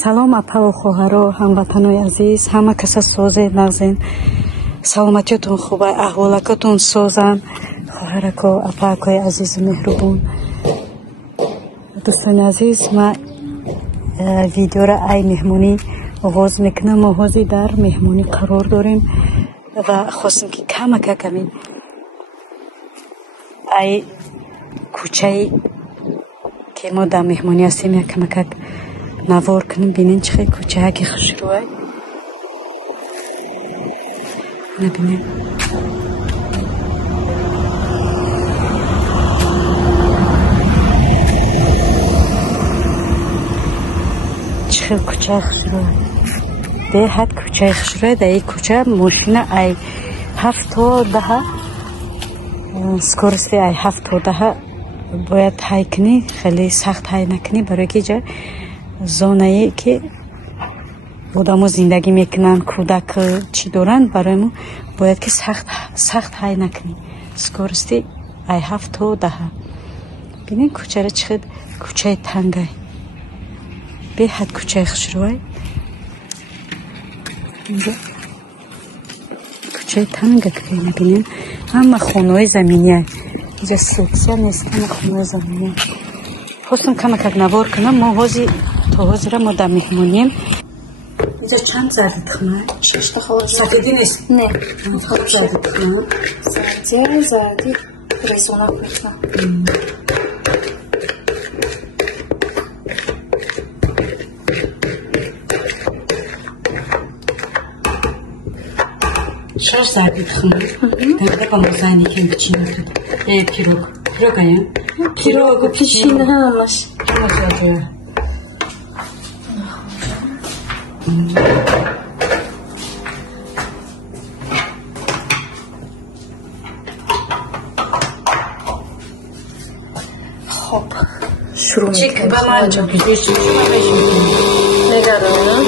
салом апаву хоҳаро, ҳамватанои азиз, ҳама каса созед нағзен, саломатиётон хубай, аҳволакатон созан, хоҳарако, апаакои азизу меҳрубон. дӯстони азиз, ман видеоро ай меҳмонӣ оғоз мекунам. мо ҳозир дар меҳмонӣ қарор дорем ва хостем ки камакаками ай кӯчаи ки мо дар меҳмонӣ ҳастем як камакак навор кунем. бинем чӣ хел кӯчаяки хушрӯй. набинем чӣ хел кӯчаи хушрӯй. беҳад кӯчаи хушрӯй. дар ин кӯча мошина ай 7 то 10 скорости ай 7 то 10 бояд ҳай кунӣ, хеле сахт ҳай накунӣ, барои ки ҷа зонае ки одамо зиндагӣ мекунанд, кӯдак чӣ доранд, барои мо бояд ки сахт ҳай накунӣ. скорости ай 7 то 10. бинем кӯчаро чӣ хел кӯчаи тангай, беҳад кӯчаи хушрӯй. инҷо кӯчаи танга ки набинем, ҳама хонаҳои заминиа, инҷа сексия нест, ҳама хонаҳои заминиа. хостам камакак навор кунам. мо ҳозир то ҳозира мо дар меҳмонием. инҷа чанд зарди тухма? 6 та холод. Сафеди нест? Не. Зарди тухма. Зарди резонат мекунам. Шаш зарди тухма. Тогда помазание кем печенье тут. Пирог. Пирог ая? Пирог, печенье, хамаш. Хамаш. خب شروع میکنیم. نگرانم.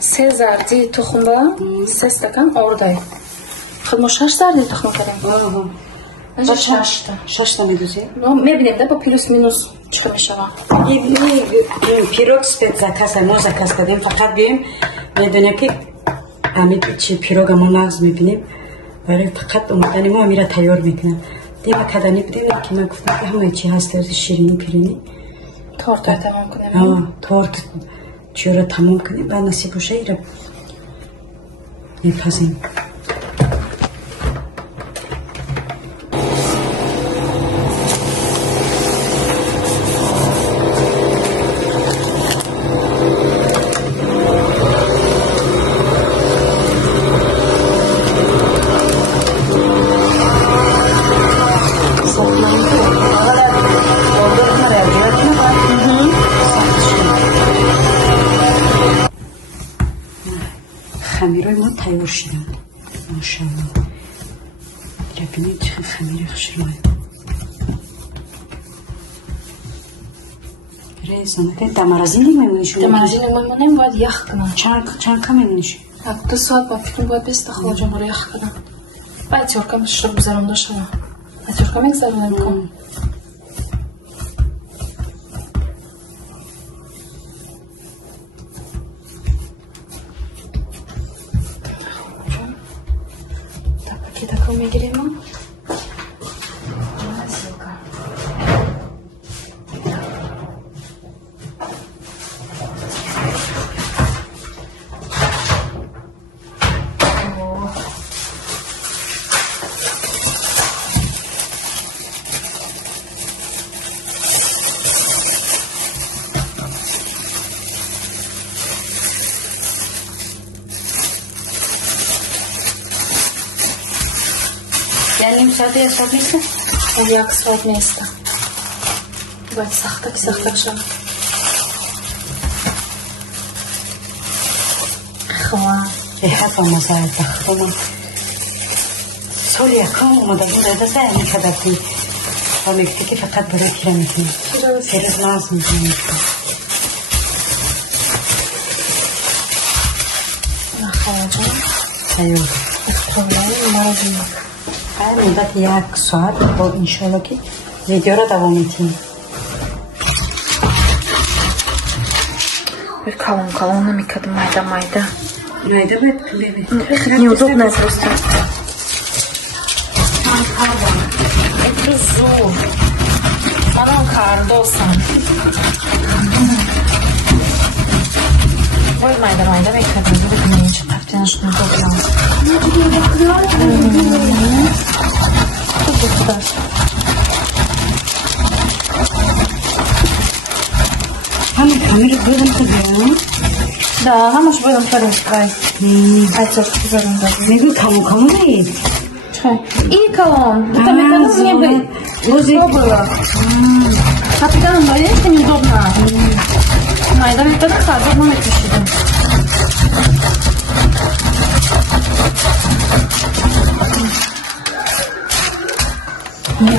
3 зарди тухмба, 3 стакан ордай. خب ما 6 зарди тухм کردیم. با 6 تا میدوزی؟ میبینیم ده با پیروس مینوس چطور میشوم. این پیروک سپید زکاس ما زکاس کردیم فقط بیم میدونیم که همین چی پیروگ ما مغز میبینیم برای فقط اومدن ما میره تیار میکنن. دیگه کدانی بدیم که من گفتم که همه چی هست از شیرینی پیرینی تورت تمام کنیم. تورت چیو رو تمام کنیم بعد نصیب باشه ایره میپزیم. خمیرای ما تیار شدن ماشاءالله. دیگه ببینید چه خمیر خوشمزه. ریزانه دمارزین میمونیشون. دمارزین میمونیم باید یخ کنم. چند کم میمونیشون؟ 2 ساعت با فکر باید بست خواجم رو یخ کنم. باید تیارکم شروع بذارم داشتم. تیارکم یک ذره نمیکنم. تاکو میگیریم. نیم ساعت یک ساعت نیست؟ یک ساعت نیست. باید سخته شد. خواه حتی مزاید بختم سال یکم اومده بود دسته همین کدر کنی و میگفتی که فقط برای تیره میکنی فیروز ناز میکنی خواه جان تیار اختباری مازی های مدت یک ساعت با انشاءالله که ویدیو را دوام میتیم کلون نمیکد مایده مایده باید خیلی неудобно просто. Это зуб. Она кардосан. Ой, майда мекадам. Бибекам нече тафтинаш неудобно. Тут куда? Камеру будем ходить. Да, хамаш будем ходить. Айцов будем ходить. Нигу кому есть? И колон. Там это мне бы было. Капитан, это неудобно. Майда это так, давно не пишем.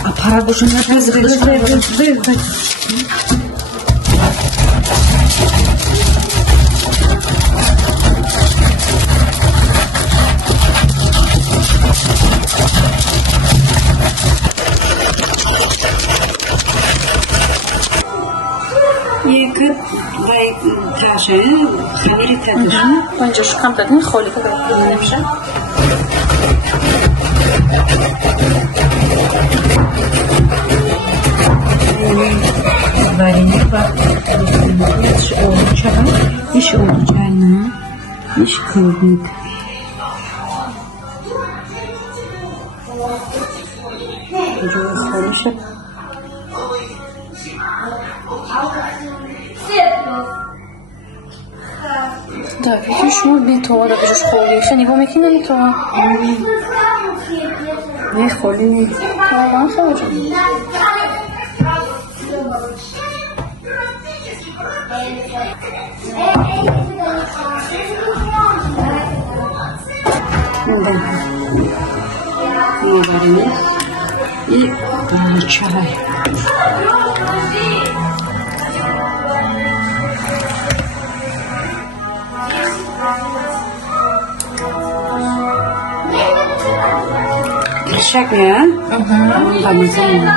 А пора уже на вызвать. Önce şu kompletini холика bırakmışım. Варенье iş olacağını, iş kıldık. Biraz karışık. Да, видишь, ну битого, да, будешь холли. Все, не помеки на битого. Не холли, не. Калан холли. Варенье и чай. ترشک میاد با مزه میاد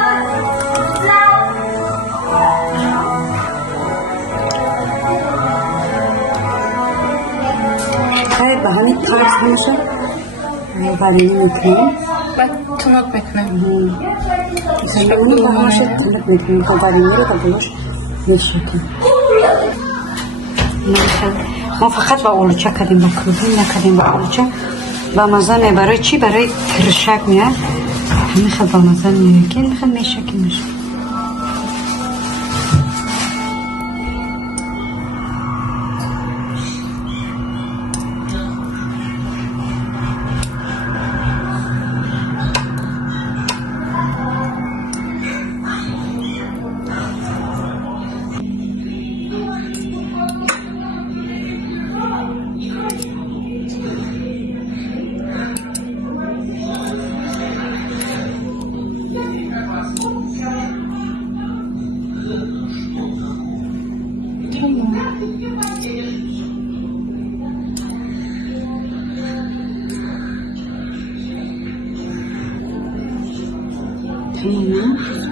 خیلی به همین ترس همیشه برای میکنیم بعد تنوک میکنم مثلا اونی با همشه تنوک میکنیم که برای میره که بلوش میشکیم ما فقط با اولوچه کردیم با کردیم نکردیم با اولوچه با مزه میاد برای چی؟ برای ترشک میاد همین خیلی با مزه میاد که میخواد میشکیمش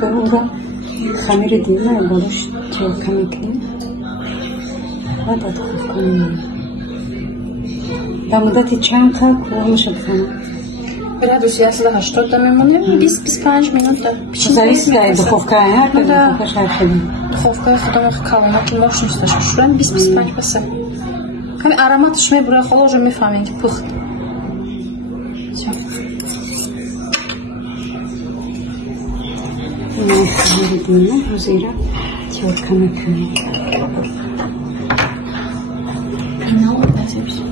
اون را خمیر دیگه باروش چوکا میکنیم و دادخل کنیم در مدت چند تا کور میشه بکنم گرادوسی 180 میمونیم 20-25 minut зависит от духовка هر دуховка شرخیدیم دуховка خودم کلمات باش نیستش شورن 20-25 بسه همین ароматش میبره خلا уже میفهمین که پخت خمیر دیگه زیرا چوکا میکنیم اینا بازه بشه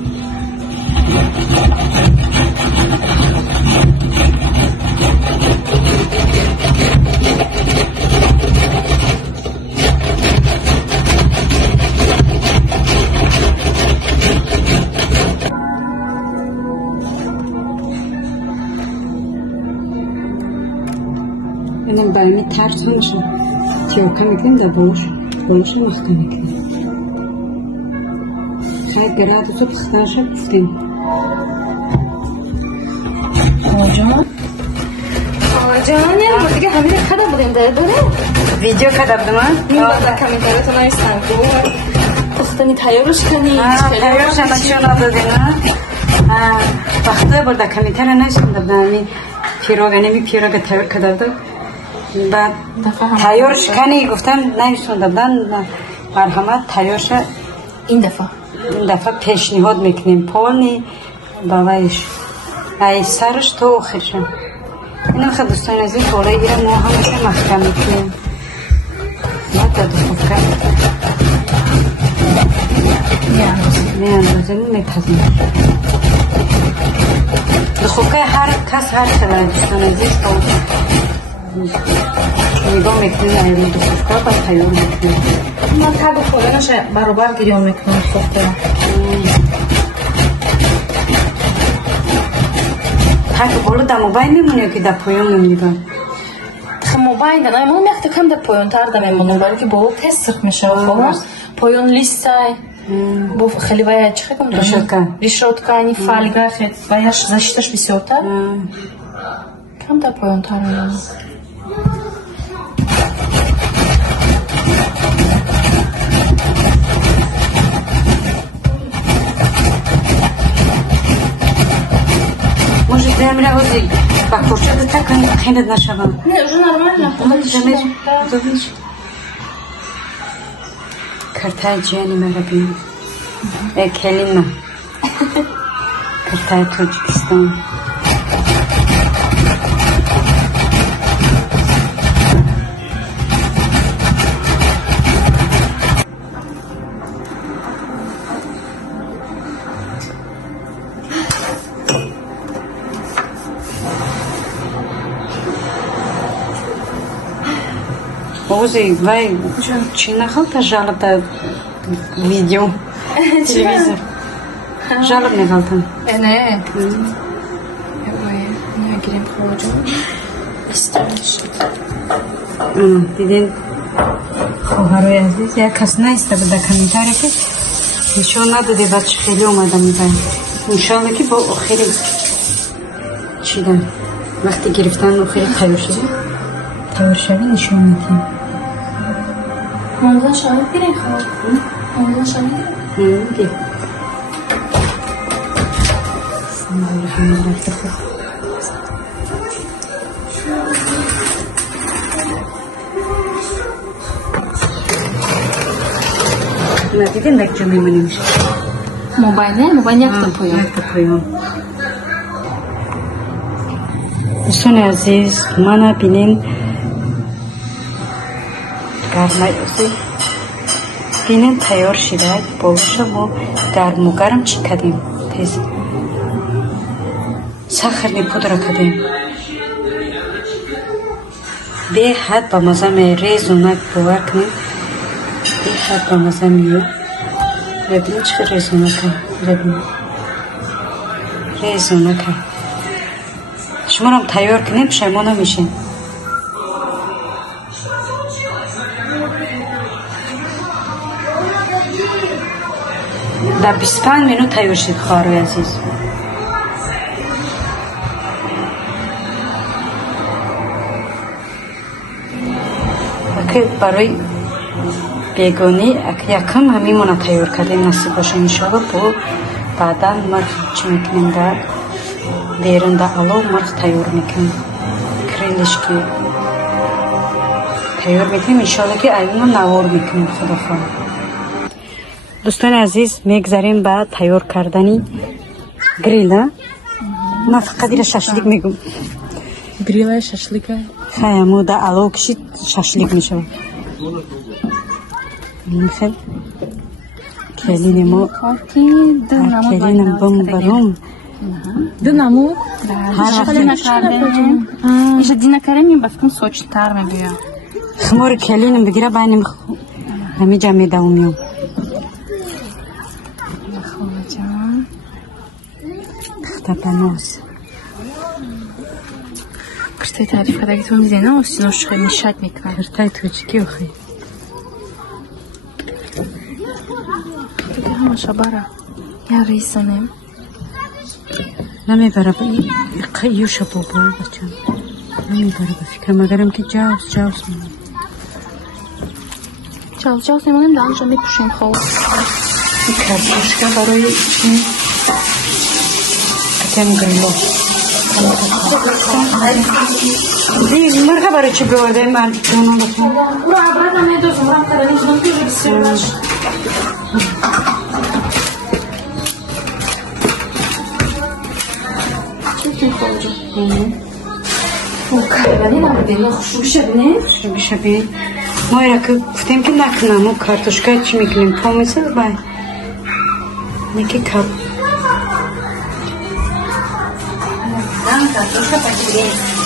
اینم برای ترس میشه چوکا میکنیم در بلوش مخته میکنیم خیلی گراد تو پختن شد بفتیم آجانه دیگه همین کده بودیم داره ویدیو کده بودم این بعد کمیتارتون هستن پختنی تیارش کنی تیارش هم چون دادیم وقتا برده کمیتر نشون دادم پیروگ تیار کده بود بعد تیارش کنی گفتم نشون دادن مرحمت تیارش این دفعه پیشنهاد میکنیم پولنی باویش ای سرش تو آخرشم اینم خیلی دوستان از این پوله گیره ما همیشه محکم میکنیم نه تا دخوف کرد میاندازیم میپزیم دخوف که هر کس هر خیلی دوستان از این نگاه میکنیم ایرون دخوف کرد باید تیار میکنیم ما تب پولنش برابر گیریان میکنیم دخوف کرد حتی بالا در موبایل میمونه که در پایان میمونه خب موبایل نه من میخوام کم در پایان تر در میمونه برای که بالا تست میشه خلاص پایان لیست بو خیلی باید چه کنم решетка не фольга باید защиташ بسیارتر کم در پایان تر میمونه Может, я меня вот здесь покушать, это так хрен нашего. Не, уже нормально. Вот видишь? Картай Дженни Марабин. Келина. Картай Таджикистан. Оззи, вай, чи нахалта жалобта видео, телевизор? Жалоб не халтам. Не. Не гирем ходжу. Историч. Дидин хоҳарои азиз, як кас наиста буда комментария ки нишон надоде бача хеле омада мебарад. Иншалла ки бо охири чидан. وقتی گرفتن رو خیلی تیار شده نشون میدیم. مانزا شاید بیره خواه مانزا شاید بیره ندیدین یک جا میمونیم موبایل یک تا پایان دوستان عزیز منو بینین گرمایوزی بینین تیار شده باشه ما گرم و گرم چی کردیم تیز سخرنی پودر کردیم به حد با مزه می ریز اونک باور کنیم به حد با مزه میو ببینید چه ریز اونک ببینید ریز اونک شما رو تیار کنیم پشیمان نمیشین در 25 منوت تیار شد خواهر عزیز برای بیگانی یکم همیمون تیار کردیم نصیب باشه انشاءالله بعدا مرخ چی میکنیم در دیرن در علو مرخ تیار میکنیم کریلش که تیار میکنیم انشاءالله که ایونا نوار میکنیم خدا خواهد دوستان عزیز میگذاریم به تیار کردنی گریل من فقط دیره ششلیک میگم گریل ششلیکه خیلی در علو کشید ششلیک میشه خیلی کلین ما کلینم بم برام دو نمو شغل نکردیم ایش دی نکردیم بفکم سوچ تر میبیا خمار کلینم بگیره بینم همه جمعی دومیام تپناس کرتای تعریف کردگی تو میزنه و سینوش خیلی میشد میکنه کرتای تو چکی خیلی دیگه همشا برا یا ریسانیم نمیبره با یوشا بابا بچم نمیبره با فکرم اگرم که جاوز میمونم جاوز میمونیم دانجا میپوشیم خواه این کارتوشکا برای چی؟ کتیم گریلو دی مرگا برای چی برده من کنم بکنم برو عبرت هم ندازم رم کردنیش نمیشه بسیار باش کاربانی نبودیم خوشو بشبینه؟ خوشو بشبین ما ایره که گفتیم که نکنم و کارتوشکای چی میکنیم پامیسه بای نیکی کار کارتوشکا پاکیدیم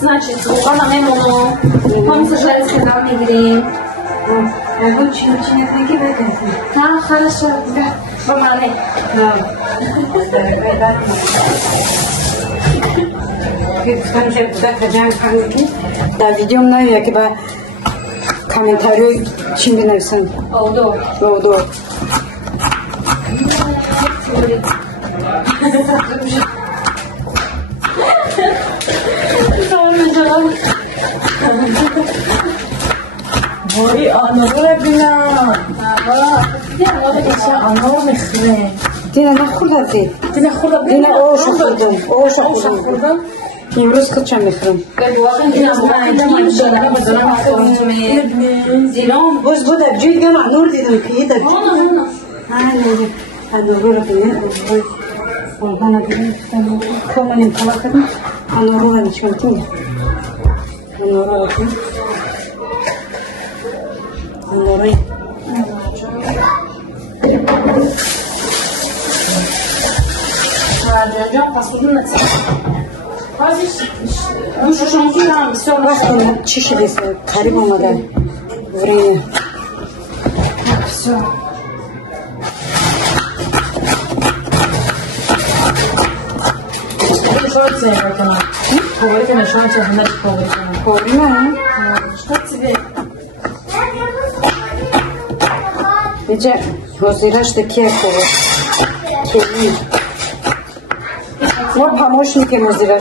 значит, она нему, он сажает сюда мигрень. Очень не выгодно. Да, хорошо, да, помогай. Да. Да, ведем на я киба комментарий чем бинайсан. Олдо. وای آنو رو ببینم آنو میخوره دینا نخوردی دینا اوشا خوردم امروز کچم میخورم باز بود در جوی گم انور دیدم که یه در جوی انور رو بینه قربان بینه کامل امتلا کردم انور رو نشمتیم انور رو بینه انوری جان پاسپورت نمی‌دید. بازیش شانسی هم بسیار وقتی چی شده قریب آمده ورینه بسیار شاید زیاد کنم کوبری که نشان چه همه کوبری کنم کوبری نه شاید زیاد اینجا حضیرش دکیه کوبری Вот помощники музыки.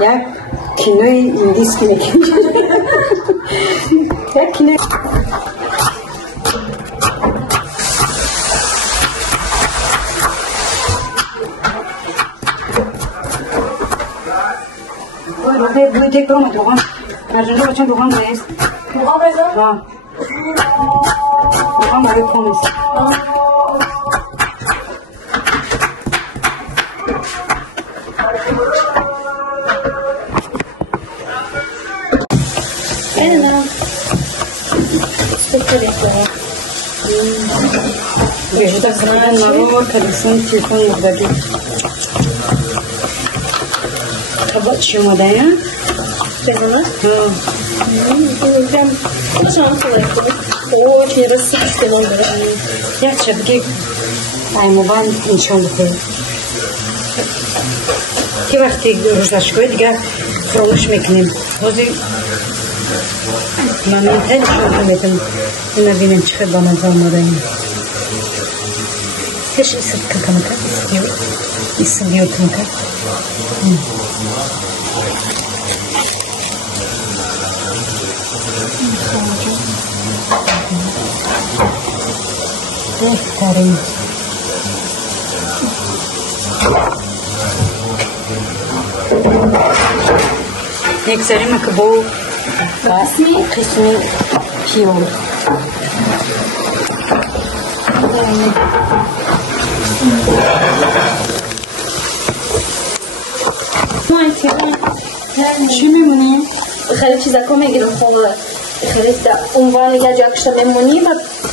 Jak kinoy indijski nekince. Jak kinoy. Bunu tek olma Doğan. Karşında açan Doğan reis. Doğan reis? Ha. Doğan oraya konuş. Бежит на нового колесом телефон угодит. Вот чему да я? Прям очень рассыпчатый номер. Я все-таки аймубан ничего не знаю. Ки вақти рӯзашкои дигар фурӯш мекунем. ҳозир ман хеле шумо метавонам ина бинем чӣ хел ба маза омодаем. ҳеч исидкам кард исидиётам кард. بهترین نگذاریم که با قسمی پیول چی میمونیم؟ خیلی چیزا که میگیرم خواه خیلی عنوان یک جاکشتا میمونی و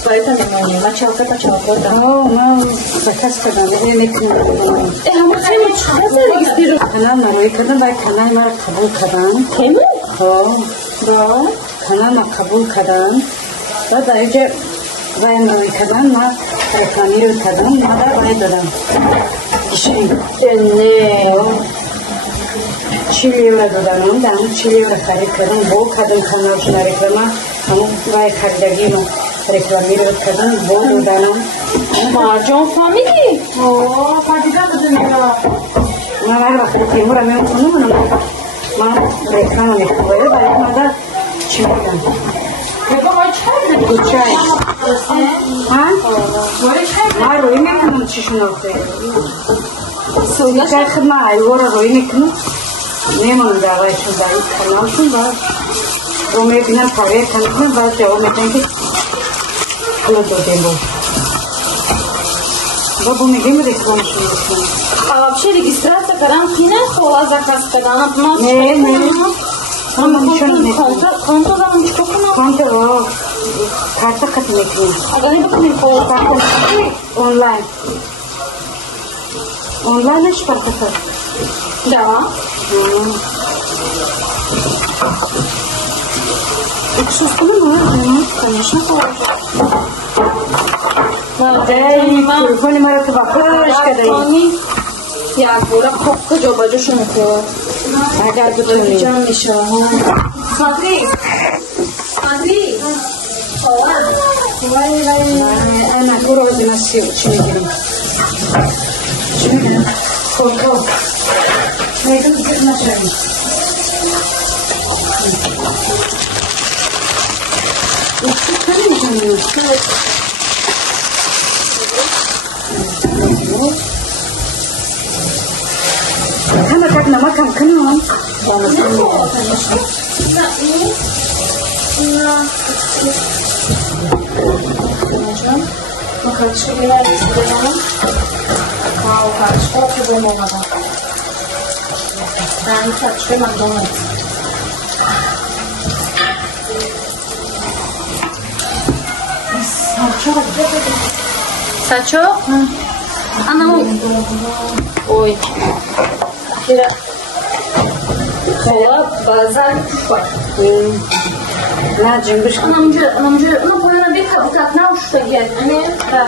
باید میمونی و چاکه تا چاکه دا من بکس کردم نمیتونم همه خیلی چیزا رگیستیرو کانال نروی کردم و کانال مرا قبول کردم کمی؟ با کانال ما قبول کردم و در اینجا باید نروی کردم ما رکلامی رو کردم ما در باید دادم نه 40 евро додам, да, 40 евро харид кардам, бо кардам каналшона реклама, ҳамон вай харидагиро рекламировать кардам, бо додам. Марҷон фаҳмидӣ? Фаҳмида будемега. Ман ҳар вақт Тимура меонам, ман реклама мекунам, вале мада чӣ мекунам? Чай. Ҳа? Ман рӯй мекунам чӣ шунофте. Чай хидма айвора рӯй мекунам. نمی‌دونم دعوایشون در این کانالشون و می‌بینم کاری کنم و جواب می‌دن که حالا دادیم با میگیم رکلامشون می‌کنم. вообще регистрация кардам кине хола заказ кардам. Не. Ҳам нишон мекунам. Конто зам чико кунам? Конто карта хат мекунам. Агар небикунем хола карта онлайн. Онлайнаш карта хат. Да. Что можно? Конечно, телефоне мара то бахорашка даи. Я бора хопка ҷобаҷошон мекунад. Агар битунӣ. Ҷамъ мешавад. Смотри. Ана то рози насиё чӣ мегирам? Чӣ мегирам? Фото. Мегирам зид нашавӣ. Ҳама так намакам кунам. Сачок? Ана ой. Kola bazen var. Ne cımbış? Anamcı, koyana bir kapıtak ne uçta gel. Hani, ha.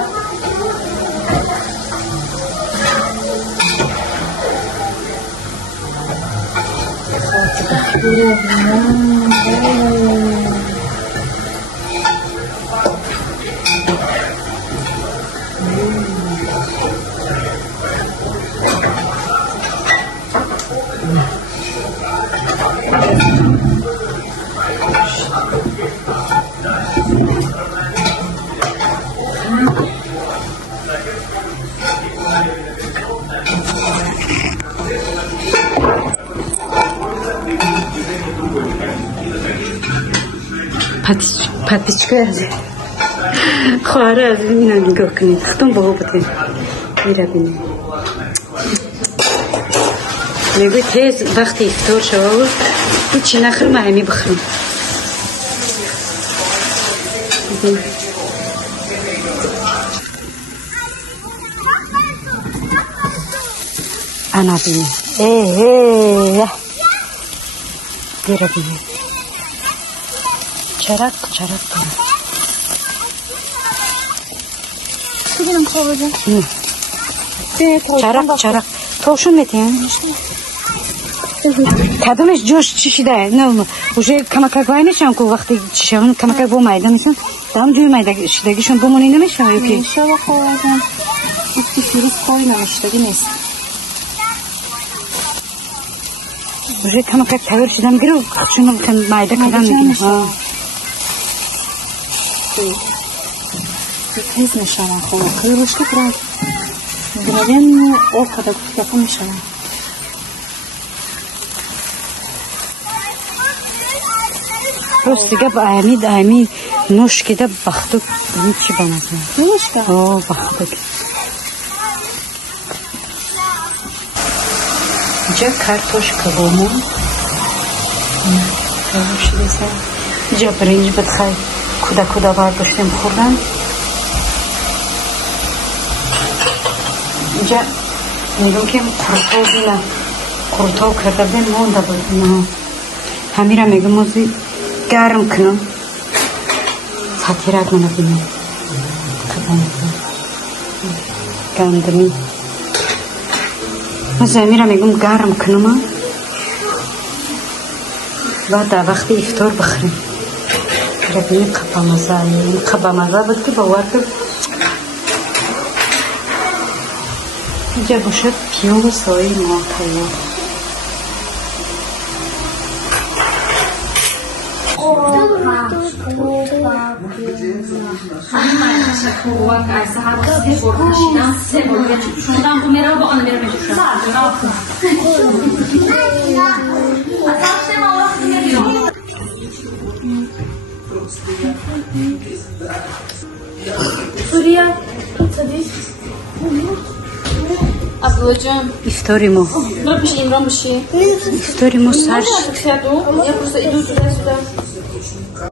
Patişka az. Khara az mina nigah کنید. ختم بابا بده. میره بینه. میگه تیز وقتی افطار شود هیچی نخورم همی بخورم. انا بینه. میره بینه. چرک کنه. بگیرم خوابه چرک توشون میتیم کدومش جوش چی شده نه اوشه کمکک وای نشم که وقتی چشون کمکک بو مایده میسن دام جوی مایده شدگیشون بمونی نمیشه یکی شبا خوابه وقتی فیروز خوابی نمشتگی نیست اوشه کمکک تغییر شدم گیرو خودشون مایده کدام میگیم تیز میشوم خونه خیلی روشته کرد بنابراین او کده گفتگاه میشوم روز دیگه با امی نوش کده بختو چی بنازم نوش که؟ آه بختو اینجا کارتوش کبومون اینجا برنج بدخوای کدا برداشتیم خوردن اینجا میگم که قرطاو کرده بین مونده بود همین را میگم موزی گرم کنم ساتیرک منو بینم گندمی موزی همین را میگم گرم کنم بعد در وقت افطار بخوریم ربینی قبا مزه بود که باور کرد اینجا باشد پیو سایی ما تیار Suriye, tabii. Ablacığım. İftarı mı? Ne yapayım İmran bir şey? İftarı mı sarş? Ya burası idu süre.